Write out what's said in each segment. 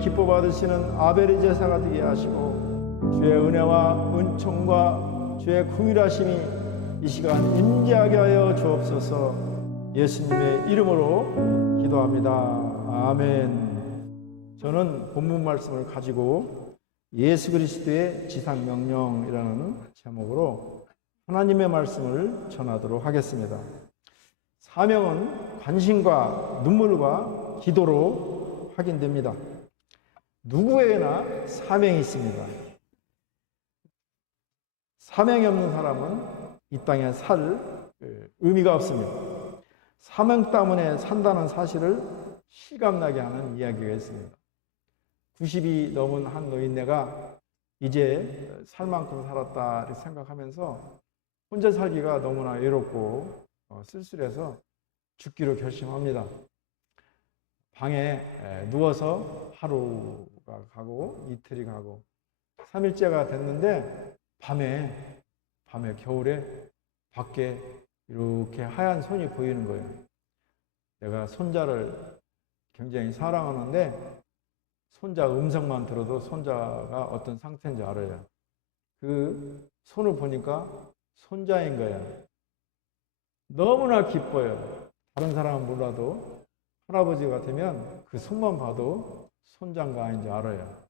기뻐 받으시는 아벨의 제사가 되게 하시고 주의 은혜와 은총과 주의 궁일하심이 이 시간 임재하게 하여 주옵소서 예수님의 이름으로 기도합니다. 아멘. 저는 본문 말씀을 가지고 예수 그리스도의 지상 명령이라는 제목으로 하나님의 말씀을 전하도록 하겠습니다. 사명은 관심과 눈물과 기도로 확인됩니다. 누구에게나 사명이 있습니다. 사명이 없는 사람은 이 땅에 살 의미가 없습니다. 사명 때문에 산다는 사실을 실감나게 하는 이야기가 있습니다. 90이 넘은 한 노인네가 이제 살 만큼 살았다 생각하면서 혼자 살기가 너무나 외롭고 어, 쓸쓸해서 죽기로 결심합니다. 방에 누워서 하루가 가고 이틀이 가고 3일째가 됐는데 밤에 밤에 겨울에 밖에 이렇게 하얀 손이 보이는 거예요. 내가 손자를 굉장히 사랑하는데 손자 음성만 들어도 손자가 어떤 상태인지 알아요. 그 손을 보니까 손자인 거야. 너무나 기뻐요. 다른 사람은 몰라도 할아버지 같으면 그 손만 봐도 아닌지 알아요.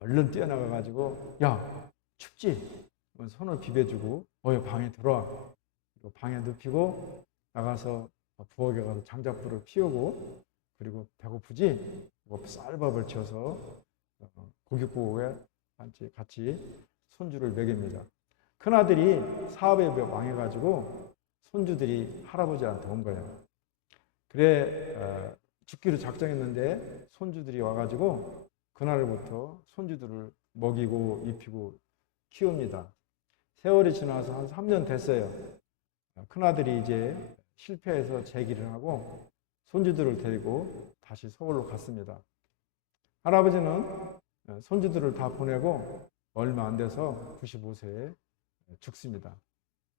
얼른 뛰어나가 가지고 야 춥지? 손을 비벼주고 어여 방에 들어와. 방에 눕히고 나가서 부엌에 가서 장작불을 피우고 그리고 배고프지? 뭐 쌀밥을 쳐서 고깃국에 같이, 손주를 먹입니다. 큰아들이 사업에 왕해가지고 손주들이 할아버지한테 온 거예요. 그래 어, 죽기로 작정했는데 손주들이 와가지고 그날부터 손주들을 먹이고 입히고 키웁니다. 세월이 지나서 한 3년 됐어요. 큰아들이 이제 실패해서 재기를 하고 손주들을 데리고 다시 서울로 갔습니다. 할아버지는 손주들을 다 보내고 얼마 안 돼서 95세에 죽습니다.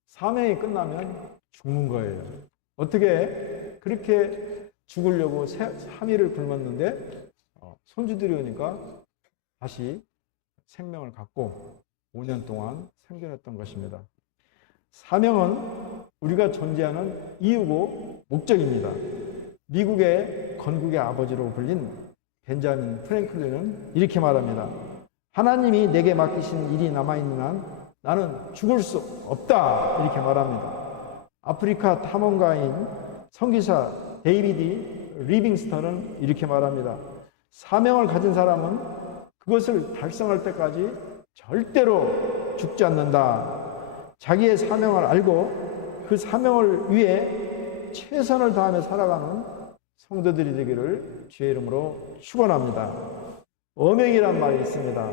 사명이 끝나면 죽는 거예요. 어떻게 그렇게 죽으려고 3일을 굶었는데 어, 손주들이 오니까 다시 생명을 갖고 5년 동안 생존했던 것입니다. 사명은 우리가 존재하는 이유고 목적입니다. 미국의 건국의 아버지로 불린 벤자민 프랭클린은 이렇게 말합니다. 하나님이 내게 맡기신 일이 남아있는 한 나는 죽을 수 없다. 이렇게 말합니다. 아프리카 탐험가인 성기사 데이비디 리빙스턴은 이렇게 말합니다. 사명을 가진 사람은 그것을 달성할 때까지 절대로 죽지 않는다. 자기의 사명을 알고 그 사명을 위해 최선을 다하며 살아가는 성도들이 되기를 주의 이름으로 축원합니다. 어명이란 말이 있습니다.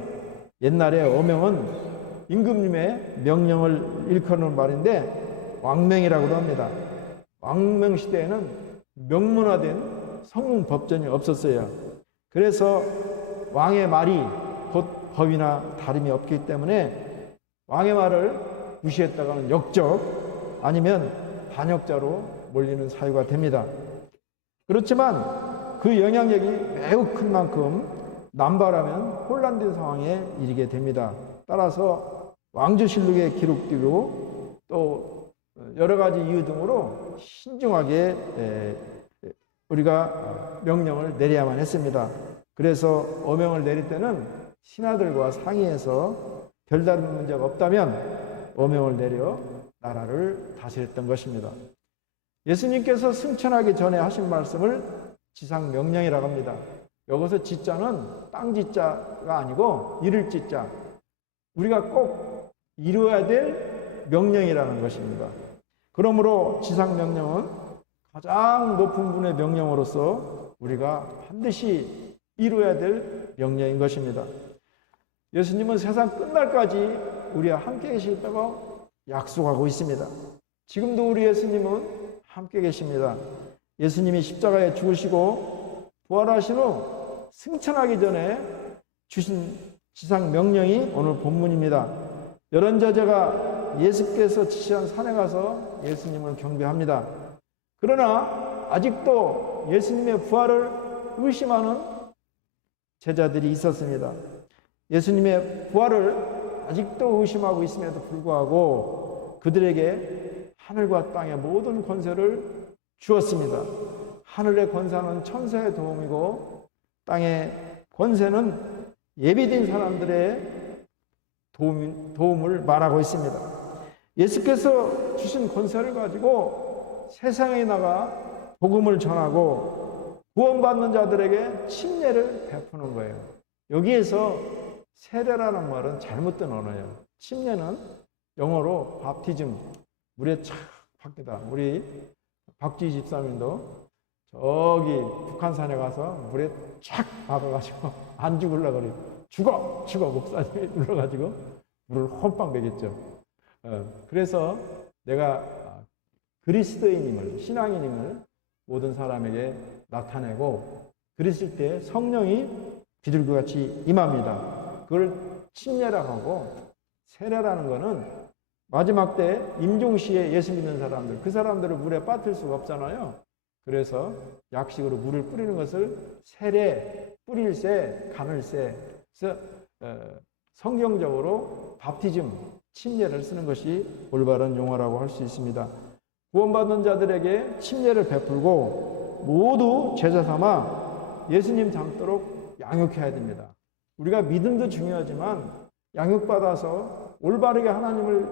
옛날에 어명은 임금님의 명령을 일컫는 말인데 왕명이라고도 합니다. 왕명 시대에는 명문화된 성문 법전이 없었어요. 그래서 왕의 말이 곧 법이나 다름이 없기 때문에 왕의 말을 무시했다가는 역적 아니면 반역자로 몰리는 사유가 됩니다. 그렇지만 그 영향력이 매우 큰 만큼 남발하면 혼란된 상황에 이르게 됩니다. 따라서 왕조실록에 기록되고 또 여러 가지 이유 등으로 신중하게 우리가 명령을 내려야만 했습니다. 그래서 어명을 내릴 때는 신하들과 상의해서 별다른 문제가 없다면 어명을 내려 나라를 다스렸던 것입니다. 예수님께서 승천하기 전에 하신 말씀을 지상 명령이라고 합니다. 여기서 지자는 땅 지자가 아니고 이를 지자. 우리가 꼭 이루어야 될 명령이라는 것입니다. 그러므로 지상 명령은 가장 높은 분의 명령으로서 우리가 반드시 이루어야 될 명령인 것입니다. 예수님은 세상 끝날까지 우리와 함께 계시겠다고 약속하고 있습니다. 지금도 우리 예수님은 함께 계십니다. 예수님이 십자가에 죽으시고 부활하신 후 승천하기 전에 주신 지상 명령이 오늘 본문입니다. 여러 저자가 예수께서 지시한 산에 가서 예수님을 경배합니다. 그러나 아직도 예수님의 부활을 의심하는 제자들이 있었습니다. 예수님의 부활을 아직도 의심하고 있음에도 불구하고 그들에게 하늘과 땅의 모든 권세를 주었습니다. 하늘의 권세는 천사의 도움이고 땅의 권세는 예비된 사람들의 도움, 도움을 말하고 있습니다. 예수께서 주신 권세를 가지고 세상에 나가 복음을 전하고 구원받는 자들에게 침례를 베푸는 거예요. 여기에서 세례라는 말은 잘못된 언어예요. 침례는 영어로 밥티즘, 물에 착 박기다. 우리 박지 집사님도 저기 북한산에 가서 물에 쫙 박아가지고 안 죽으려고 그래요. 죽어! 죽어! 목사님이 눌러가지고 물을 홈빵 먹였죠. 어, 그래서 내가 그리스도인임을, 신앙인임을 모든 사람에게 나타내고 그랬을 때 성령이 비둘기 같이 임합니다. 그걸 침례라고 하고 세례라는 거는 마지막 때 임종 시에 예수 믿는 사람들, 그 사람들을 물에 빠뜨릴 수가 없잖아요. 그래서 약식으로 물을 뿌리는 것을 세례, 뿌릴세, 가늘세. 그래서 어, 성경적으로 밥티즘, 침례를 쓰는 것이 올바른 용어라고 할 수 있습니다. 구원받는 자들에게 침례를 베풀고 모두 제자 삼아 예수님 닮도록 양육해야 됩니다. 우리가 믿음도 중요하지만 양육받아서 올바르게 하나님을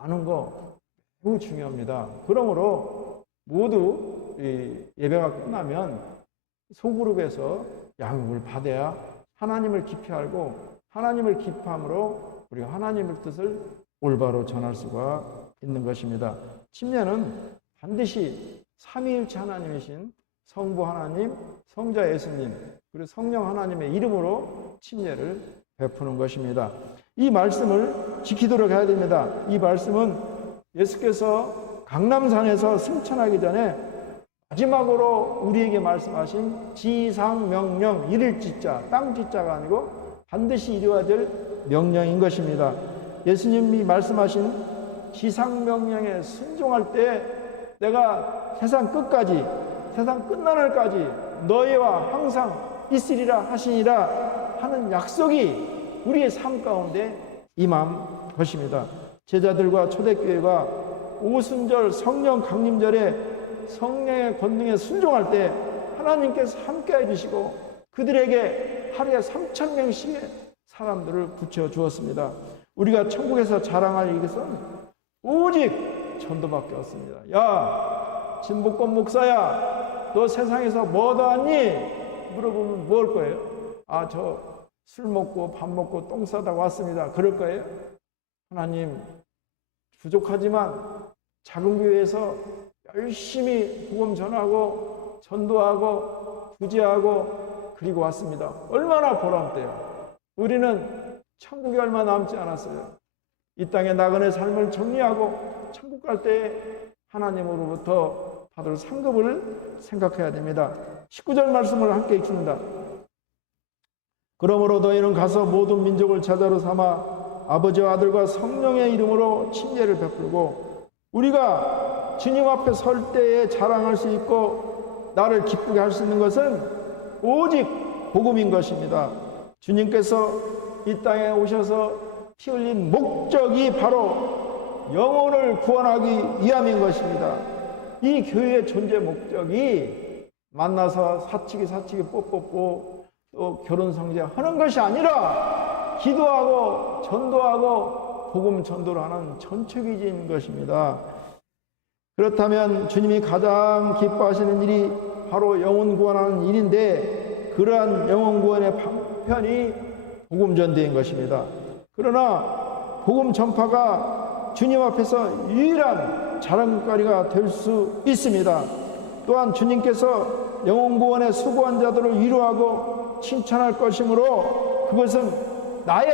아는 거 매우 중요합니다. 그러므로 모두 예배가 끝나면 소그룹에서 양육을 받아야 하나님을 깊이 알고 하나님을 기함으로 우리가 하나님의 뜻을 올바로 전할 수가 있는 것입니다. 침례는 반드시 삼위일체 하나님이신 성부 하나님, 성자 예수님, 그리고 성령 하나님의 이름으로 침례를 베푸는 것입니다. 이 말씀을 지키도록 해야 됩니다. 이 말씀은 예수께서 강남산에서 승천하기 전에 마지막으로 우리에게 말씀하신 지상명령, 이를 짓자, 땅 짓자가 아니고 반드시 이루어질 명령인 것입니다. 예수님이 말씀하신 지상명령에 순종할 때 내가 세상 끝까지, 세상 끝나날까지 너희와 항상 있으리라 하시니라 하는 약속이 우리의 삶 가운데 임함 것입니다. 제자들과 초대교회가 오순절 성령 강림절에 성령의 권능에 순종할 때 하나님께서 함께 해주시고 그들에게 하루에 3천 명씩의 사람들을 붙여 주었습니다. 우리가 천국에서 자랑할 이것은 오직 전도밖에 없습니다. 야, 진복권 목사야, 너 세상에서 뭐 더하니? 물어보면 뭘 거예요? 아, 저 술 먹고 밥 먹고 똥 싸다 왔습니다. 그럴 거예요? 하나님, 부족하지만 작은 교회에서 열심히 복음 전하고 전도하고 구제하고 그리고 왔습니다. 얼마나 보람돼요. 우리는 천국이 얼마 남지 않았어요. 이 땅에 나그네 삶을 정리하고 천국 갈 때 하나님으로부터 받을 상급을 생각해야 됩니다. 19절 말씀을 함께 읽습니다. 그러므로 너희는 가서 모든 민족을 제자로 삼아 아버지와 아들과 성령의 이름으로 침례를 베풀고 우리가 주님 앞에 설 때에 자랑할 수 있고 나를 기쁘게 할 수 있는 것은 오직 복음인 것입니다. 주님께서 이 땅에 오셔서 피 흘린 목적이 바로 영혼을 구원하기 위함인 것입니다. 이 교회의 존재 목적이 만나서 사치기 사치기 뽀뽀뽀 또 결혼 성제 하는 것이 아니라 기도하고 전도하고 복음 전도를 하는 전초기지인 것입니다. 그렇다면 주님이 가장 기뻐하시는 일이 바로 영혼 구원하는 일인데 그러한 영혼 구원의 방편이 복음 전도인 것입니다. 그러나 복음 전파가 주님 앞에서 유일한 자랑거리가 될 수 있습니다. 또한 주님께서 영혼 구원의 수고한 자들을 위로하고 칭찬할 것이므로 그것은 나의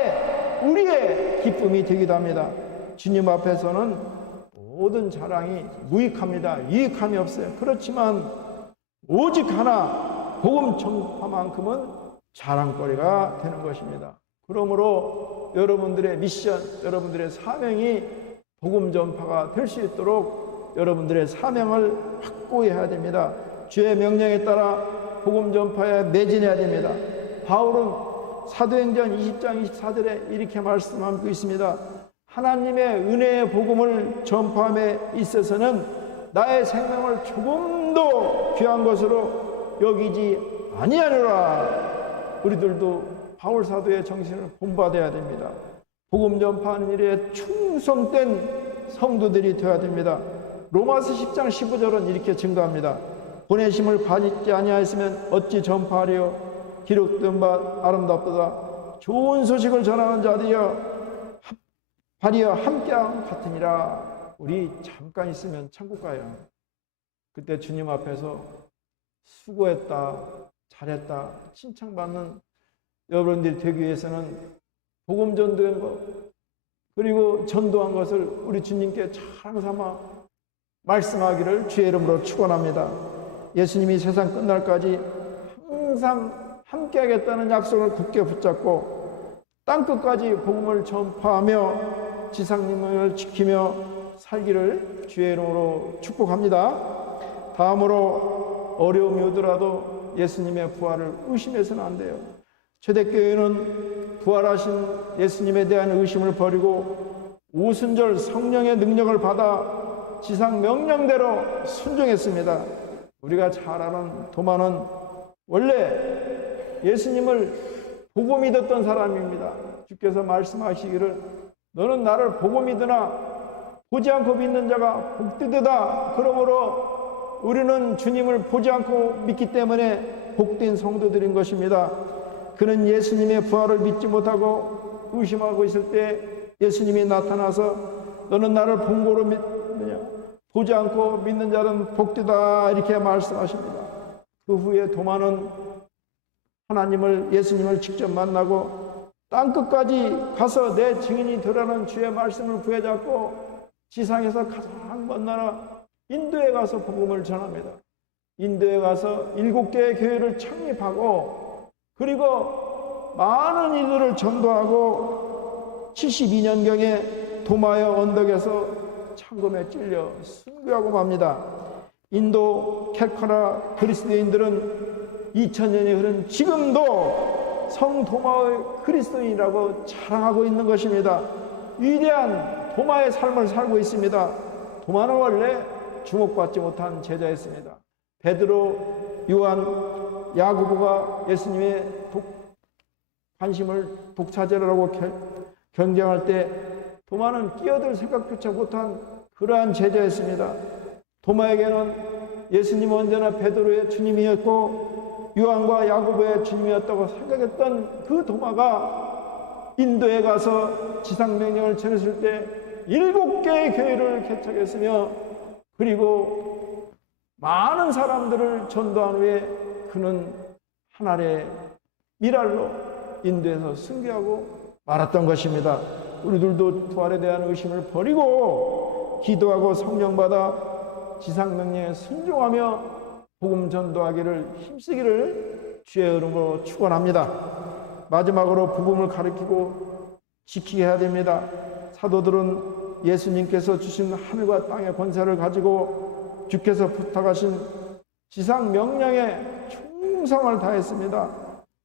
우리의 기쁨이 되기도 합니다. 주님 앞에서는 모든 자랑이 무익합니다. 유익함이 없어요. 그렇지만 오직 하나 복음 전파만큼은 자랑거리가 되는 것입니다. 그러므로 여러분들의 미션, 여러분들의 사명이 복음 전파가 될 수 있도록 여러분들의 사명을 확고히 해야 됩니다. 주의 명령에 따라 복음 전파에 매진해야 됩니다. 바울은 사도행전 20장 24절에 이렇게 말씀하고 있습니다. 하나님의 은혜의 복음을 전파함에 있어서는 나의 생명을 조금도 귀한 것으로 여기지 아니하노라. 우리들도 바울 사도의 정신을 본받아야 됩니다. 복음 전파하는 일에 충성된 성도들이 되어야 됩니다. 로마서 10장 15절은 이렇게 증가합니다. 보내심을 받지 아니하였으면 어찌 전파하려 기록된 바 아름답도다. 좋은 소식을 전하는 자들이여 발이여 함께함 같으니라. 우리 잠깐 있으면 천국 가요. 그때 주님 앞에서 수고했다, 잘했다, 칭찬받는 여러분들이 되기 위해서는 복음 전도한 것 그리고 전도한 것을 우리 주님께 자랑 삼아 말씀하기를 주의 이름으로 축원합니다. 예수님이 세상 끝날까지 항상 함께하겠다는 약속을 굳게 붙잡고 땅 끝까지 복음을 전파하며 지상님을 지키며 살기를 주의 이름으로 축복합니다. 다음으로 어려움이 오더라도 예수님의 부활을 의심해서는 안 돼요. 초대교회는 부활하신 예수님에 대한 의심을 버리고 오순절 성령의 능력을 받아 지상 명령대로 순종했습니다. 우리가 잘 아는 도마는 원래 예수님을 보고 믿었던 사람입니다. 주께서 말씀하시기를 너는 나를 보고 믿으나 보지 않고 믿는 자가 복되다. 그러므로 우리는 주님을 보지 않고 믿기 때문에 복된 성도들인 것입니다. 그는 예수님의 부활을 믿지 못하고 의심하고 있을 때 예수님이 나타나서 너는 나를 본고로 믿느냐 보지 않고 믿는 자는 복되다 이렇게 말씀하십니다. 그 후에 도마는 하나님을 예수님을 직접 만나고 땅 끝까지 가서 내 증인이 되라는 주의 말씀을 구해잡고 지상에서 가장 먼 나라 인도에 가서 복음을 전합니다. 인도에 가서 일곱 개의 교회를 창립하고 그리고 많은 이들을 전도하고 72년경에 도마의 언덕에서 창검에 찔려 순교하고 맙니다. 인도 캘커라 그리스도인들은 2000년이 흐른 지금도 성도마의 그리스도인이라고 자랑하고 있는 것입니다. 위대한 도마의 삶을 살고 있습니다. 도마는 원래 주목받지 못한 제자였습니다. 베드로, 요한, 야고보가 예수님의 독, 관심을 독차지하라고 경쟁할 때 도마는 끼어들 생각조차 못한 그러한 제자였습니다. 도마에게는 예수님 언제나 베드로의 주님이었고 요한과 야고보의 주님이었다고 생각했던 그 도마가 인도에 가서 지상 명령을 전했을 때 일곱 개의 교회를 개척했으며 그리고 많은 사람들을 전도한 후에 그는 하나의 미랄로 인도에서 승계하고 말았던 것입니다. 우리들도 부활에 대한 의심을 버리고 기도하고 성령 받아 지상 명령에 순종하며 복음 전도하기를 힘쓰기를 주의 이름으로 축원합니다. 마지막으로 복음을 가르치고 지키게 해야 됩니다. 사도들은 예수님께서 주신 하늘과 땅의 권세를 가지고 주께서 부탁하신 지상 명령에 충성을 다했습니다.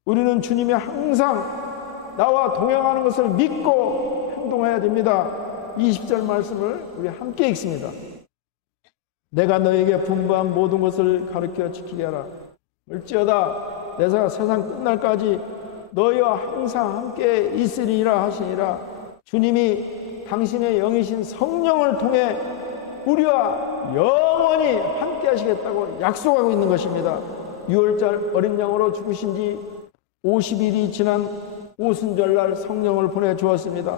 우리는 주님이 항상 나와 동행하는 것을 믿고 행동해야 됩니다. 20절 말씀을 우리 함께 읽습니다. 내가 너에게 분부한 모든 것을 가르쳐 지키게 하라. 물지어다 내가 세상 끝날까지 너희와 항상 함께 있으리라 하시니라. 주님이 당신의 영이신 성령을 통해 우리와 영원히 함께 하시겠다고 약속하고 있는 것입니다. 6월절 어린 양으로 죽으신 지 50일이 지난 오순절날 성령을 보내주었습니다.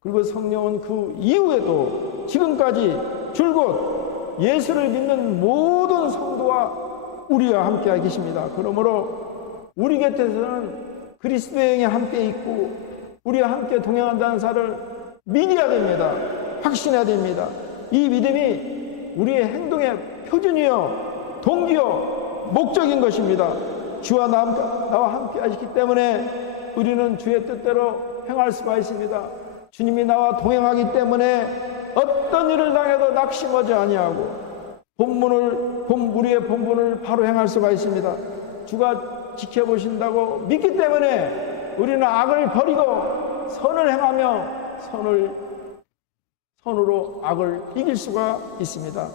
그리고 성령은 그 이후에도 지금까지 줄곧 예수를 믿는 모든 성도와 우리와 함께 계십니다. 그러므로 우리 곁에서는 그리스도의 영이 함께 있고 우리와 함께 동행한다는 사를 믿어야 됩니다. 확신해야 됩니다. 이 믿음이 우리의 행동의 표준이요, 동기요, 목적인 것입니다. 주와 나, 나와 함께 하시기 때문에 우리는 주의 뜻대로 행할 수가 있습니다. 주님이 나와 동행하기 때문에 어떤 일을 당해도 낙심하지 아니하고 본문을 본 우리의 본분을 바로 행할 수가 있습니다. 주가 지켜보신다고 믿기 때문에 우리는 악을 버리고 선을 행하며 선을 선으로 악을 이길 수가 있습니다.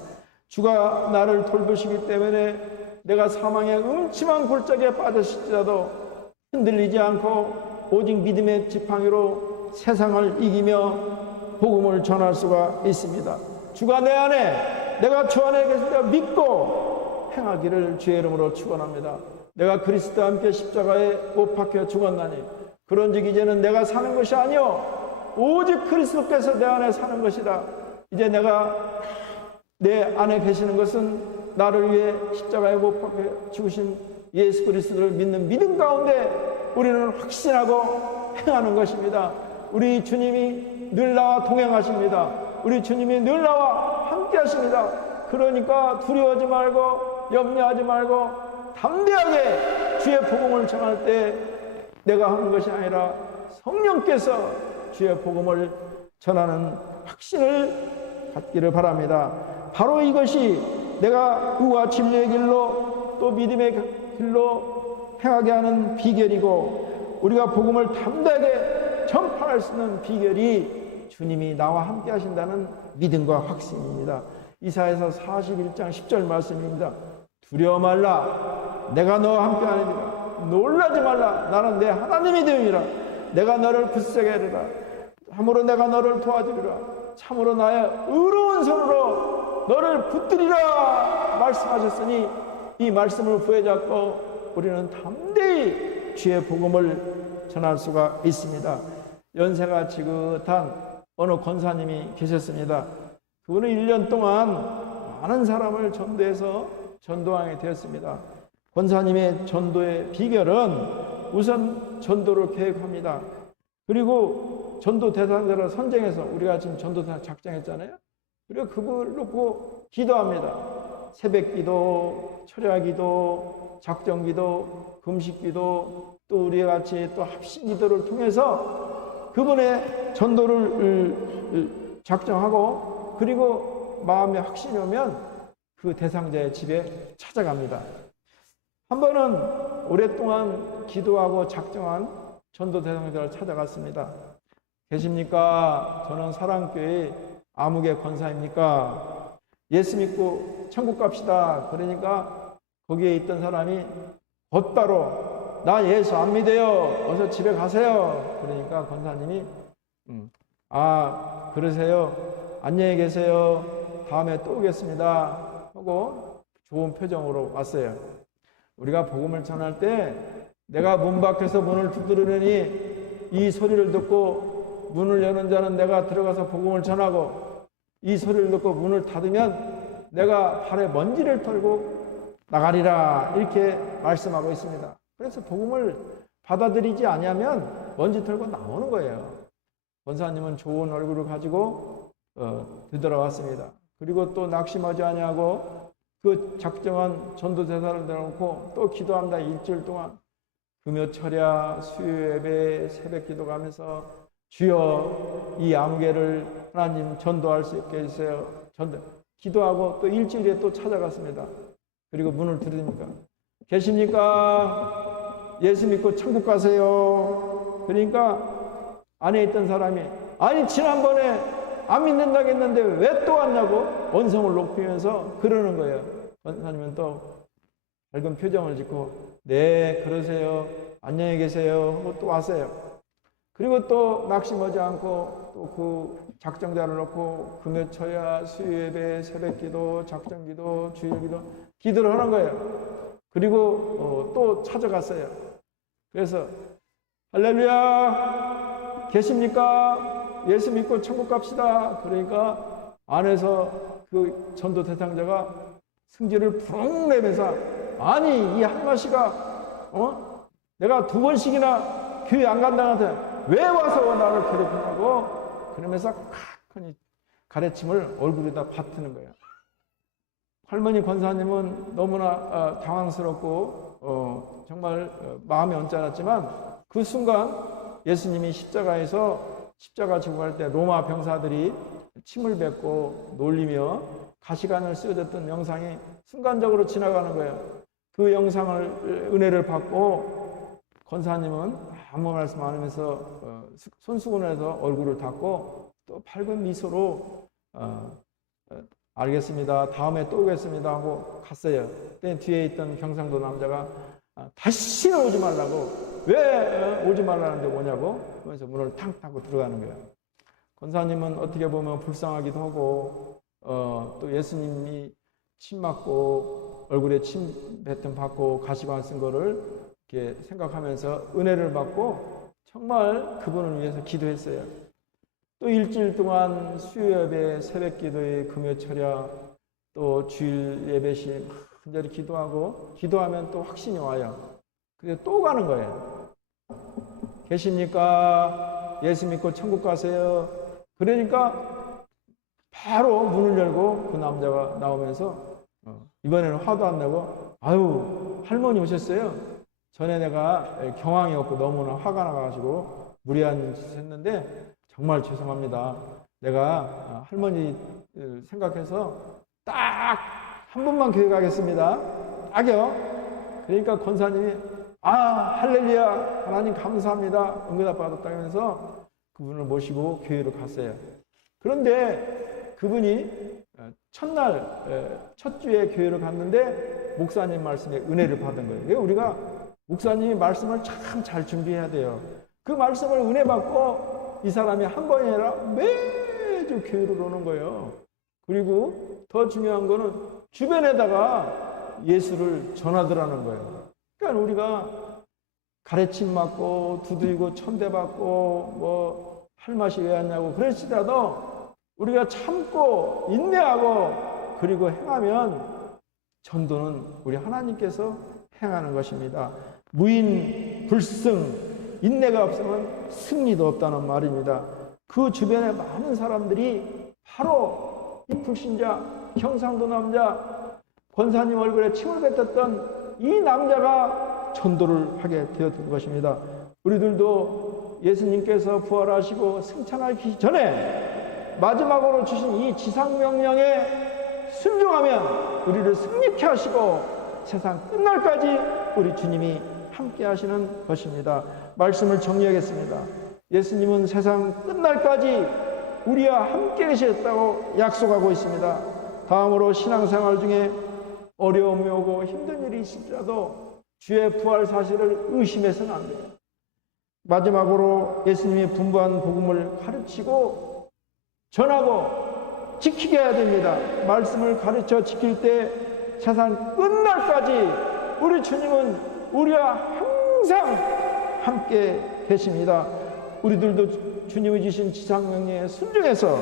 주가 나를 돌보시기 때문에 내가 사망의 음침한 골짜기에 빠졌을지라도 흔들리지 않고 오직 믿음의 지팡이로 세상을 이기며 복음을 전할 수가 있습니다. 주가 내 안에 내가 주 안에 계시다 믿고 행하기를 주의 이름으로 축원합니다. 내가 그리스도와 함께 십자가에 못 박혀 죽었나니 그런즉 이제는 내가 사는 것이 아니요 오직 그리스도께서 내 안에 사는 것이라 이제 내가 내 안에 계시는 것은 나를 위해 십자가에 못 박혀 죽으신 예수 그리스도를 믿는 믿음 가운데 우리는 확신하고 행하는 것입니다. 우리 주님이 늘 나와 동행하십니다. 우리 주님이 늘 나와 함께 하십니다. 그러니까 두려워하지 말고 염려하지 말고 담대하게 주의 복음을 전할 때 내가 하는 것이 아니라 성령께서 주의 복음을 전하는 확신을 갖기를 바랍니다. 바로 이것이 내가 의와 진리의 길로 또 믿음의 길로 행하게 하는 비결이고 우리가 복음을 담대하게 전파할 수 있는 비결이 주님이 나와 함께 하신다는 믿음과 확신입니다. 이사에서 41장 10절 말씀입니다. 두려워 말라. 내가 너와 함께 하느니라. 놀라지 말라. 나는 내 하나님이 되음이라. 내가 너를 굳세게 하리라. 참으로 내가 너를 도와주리라. 참으로 나의 의로운 손으로 너를 붙들이라 말씀하셨으니 이 말씀을 부여잡고 우리는 담대히 주의 복음을 전할 수가 있습니다. 연세가 지긋한 어느 권사님이 계셨습니다. 그분은 1년 동안 많은 사람을 전도해서 전도왕이 되었습니다. 권사님의 전도의 비결은 우선 전도를 계획합니다. 그리고 전도 대상자를 선정해서 우리가 지금 전도 작정했잖아요. 그리고 그걸 놓고 기도합니다. 새벽 기도, 철야 기도, 작정 기도, 금식 기도, 또 우리 같이 또 합심 기도를 통해서 그분의 전도를 작정하고 그리고 마음에 확신이 오면 그 대상자의 집에 찾아갑니다. 한 번은 오랫동안 기도하고 작정한 전도 대상자를 찾아갔습니다. 계십니까? 저는 사랑교회 아무개 권사입니까? 예수 믿고 천국 갑시다. 그러니까 거기에 있던 사람이 곧바로 나 예수 안 믿어요. 어서 집에 가세요. 그러니까 권사님이 음, 아 그러세요. 안녕히 계세요. 다음에 또 오겠습니다. 하고 좋은 표정으로 왔어요. 우리가 복음을 전할 때 내가 문 밖에서 문을 두드리니 이 소리를 듣고 문을 여는 자는 내가 들어가서 복음을 전하고 이 소리를 듣고 문을 닫으면 내가 발에 먼지를 털고 나가리라 이렇게 말씀하고 있습니다. 그래서 복음을 받아들이지 않으면 먼지 털고 나오는 거예요. 권사님은 좋은 얼굴을 가지고 어, 되돌아왔습니다. 그리고 또 낙심하지 아니하고 그 작정한 전도 대사를 내놓고 또 기도합니다. 일주일 동안 금요 철야 수요 예배 새벽 기도 가면서 주여 이 암개를 하나님 전도할 수 있게 해주세요. 전도 기도하고 또 일주일에 또 찾아갔습니다. 그리고 문을 들으니까 계십니까? 예수 믿고 천국 가세요. 그러니까 안에 있던 사람이 아니 지난번에 안 믿는다고 했는데 왜 또 왔냐고 원성을 높이면서 그러는 거예요. 권사님은 또 밝은 표정을 짓고 네 그러세요. 안녕히 계세요. 하고 또 왔어요. 그리고 또 낙심하지 않고 또 그 작정자를 놓고 금요초야 수요예배 새벽기도 작정기도 주일기도 기도를 하는 거예요. 그리고 어, 또 찾아갔어요. 그래서 할렐루야 계십니까? 예수 믿고 천국 갑시다. 그러니까 안에서 그 전도 대상자가 승질을 푸릉 내면서 아니 이 한마씨가 어 내가 두 번씩이나 교회 안 간다는데 왜 와서 나를 괴롭히냐고 그러면서 칵하니 가래침을 얼굴에다 받트는 거예요. 할머니 권사님은 너무나 어, 당황스럽고 어, 정말 어, 마음이 언짢았지만 그 순간 예수님이 십자가에서 십자가 갈때 로마 병사들이 침을 뱉고 놀리며 가시관을 쓰여졌던 영상이 순간적으로 지나가는 거예요. 그 영상을 은혜를 받고 권사님은 아무 말씀 안 하면서 어, 수- 손수건에서 얼굴을 닦고 또 밝은 미소로 어, 어, 알겠습니다. 다음에 또 오겠습니다 하고 갔어요. 그때 뒤에 있던 경상도 남자가 아, 다시는 오지 말라고 왜 어, 오지 말라는데 뭐냐고 그러면서 문을 탕 닫고 들어가는 거예요. 권사님은 어떻게 보면 불쌍하기도 하고 어, 또 예수님이 침 맞고 얼굴에 침 뱉음 받고 가시관 쓴 거를 이렇게 생각하면서 은혜를 받고 정말 그분을 위해서 기도했어요. 또 일주일 동안 수요 예배, 새벽 기도회, 금요 철야, 또 주일 예배시 간절히 기도하고 기도하면 또 확신이 와요. 그래서 또 가는 거예요. 계십니까? 예수 믿고 천국 가세요. 그러니까 바로 문을 열고 그 남자가 나오면서 어, 이번에는 화도 안 내고 아유 할머니 오셨어요. 전에 내가 경황이 없고 너무나 화가 나가지고 무리한 짓을 했는데 정말 죄송합니다. 내가 어, 할머니 생각해서 딱 한 번만 교회 가겠습니다. 딱요. 그러니까 권사님이 아 할렐루야 하나님 감사합니다. 응답 받았다면서 그분을 모시고 교회로 갔어요. 그런데 그분이 어, 첫날 에, 첫 주에 교회를 갔는데 목사님 말씀에 은혜를 받은 거예요. 그래서 우리가 목사님이 말씀을 참 잘 준비해야 돼요. 그 말씀을 은혜 받고 이 사람이 한 번이 아니라 매주 교회를 오는 거예요. 그리고 더 중요한 거는 주변에다가 예수를 전하더라는 거예요. 그러니까 우리가 가래침 맞고 두드리고 천대받고 뭐 할 맛이 왜 왔냐고 그럴지라도 우리가 참고 인내하고 그리고 행하면 전도는 우리 하나님께서 행하는 것입니다. 무인 불승 인내가 없으면 승리도 없다는 말입니다. 그 주변에 많은 사람들이 바로 이 불신자 경상도 남자 권사님 얼굴에 침을 뱉었던 이 남자가 전도를 하게 되었던 것입니다. 우리들도 예수님께서 부활하시고 승천하기 전에 마지막으로 주신 이 지상명령에 순종하면 우리를 승리케 하시고 세상 끝날까지 우리 주님이 함께 하시는 것입니다. 말씀을 정리하겠습니다. 예수님은 세상 끝날까지 우리와 함께 계시겠다고 약속하고 있습니다. 다음으로 신앙생활 중에 어려움이 오고 힘든 일이 있을지라도 주의 부활 사실을 의심해서는 안 돼요. 마지막으로 예수님이 분부한 복음을 가르치고 전하고 지키게 해야 됩니다. 말씀을 가르쳐 지킬 때 세상 끝날까지 우리 주님은 우리와 항상 함께 계십니다. 우리들도 주님이 주신 지상명령에 순종해서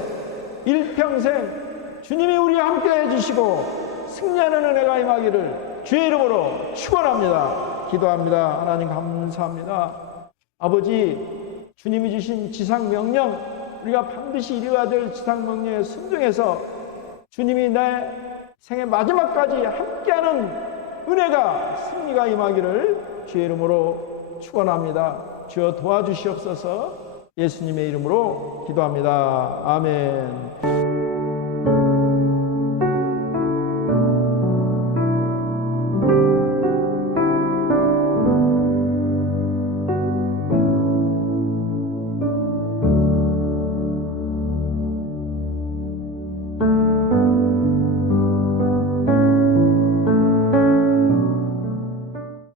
일평생 주님이 우리와 함께 해주시고 승리하는 은혜가 임하기를 주의 이름으로 축원합니다. 기도합니다. 하나님 감사합니다. 아버지 주님이 주신 지상 명령 우리가 반드시 이루어야 될 지상 명령에 순종해서 주님이 내 생의 마지막까지 함께하는 은혜가 승리가 임하기를 주의 이름으로 축원합니다. 주여 도와주시옵소서 예수님의 이름으로 기도합니다. 아멘.